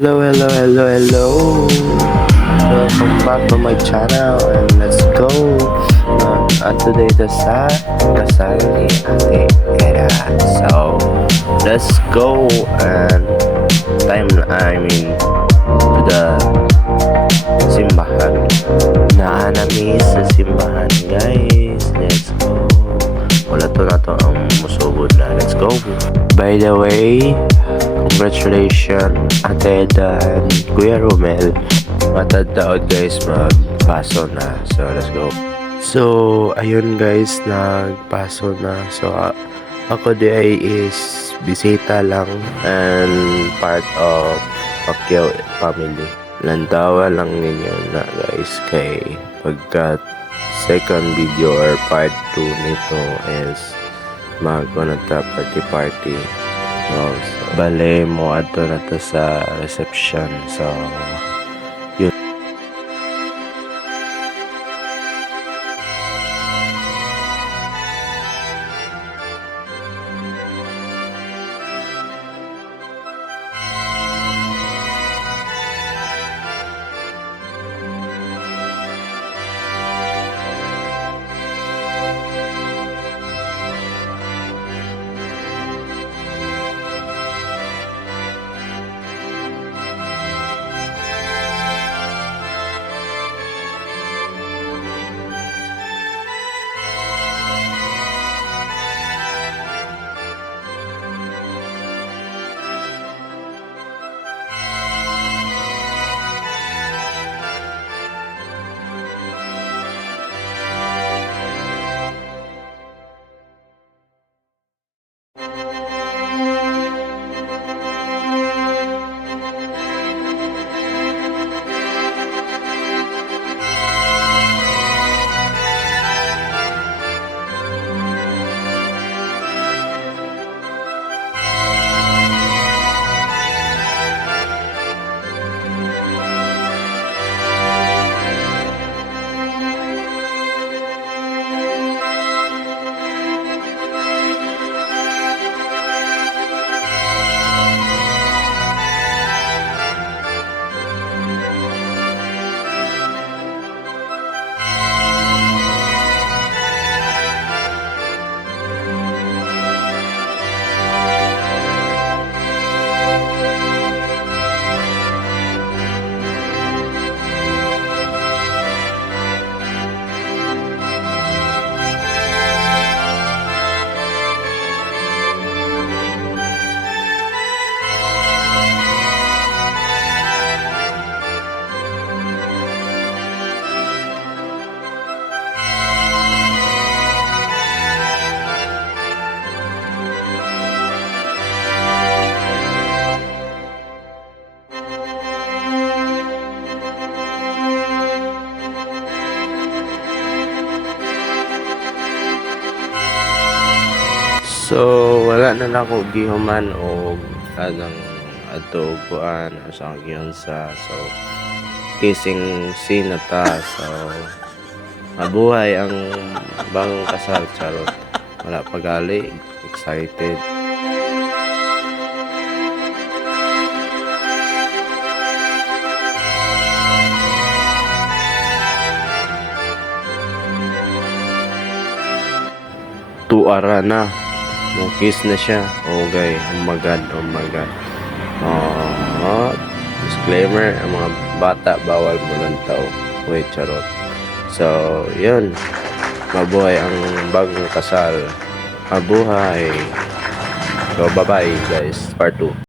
Hello. Welcome back to my channel and let's go. At today sa kasal ni Ate Era. So, let's go and to the simbahan. Naanami sa simbahan, guys. Let's go. Wala to na to ang musugod na. Let's go. By the way, congratulations Ate Eda and Kuya Romel. Matataod guys, magpaso na. So let's go. So ayun guys, nagpaso na. So ako di ay is bisita lang and part of Pacquiao family. Lantawa lang ninyo na guys, kay pagka second video or part 2 nito is magkunata party. So, bale mo ato na to sa reception. So yun. So wala na lang ako gihuman o kanang ato kuan sa giyon sa so kissing scene na ta. So mabuhay ang bagong kasal, charot. Wala pagali, excited. Tuara na. Kiss na siya. Okay. Oh my god. Disclaimer, ang mga bata bawal mo ng tao. Wait, charot. So, yun. Mabuhay ang bagong kasal. Mabuhay. So, bye-bye guys. Part 2.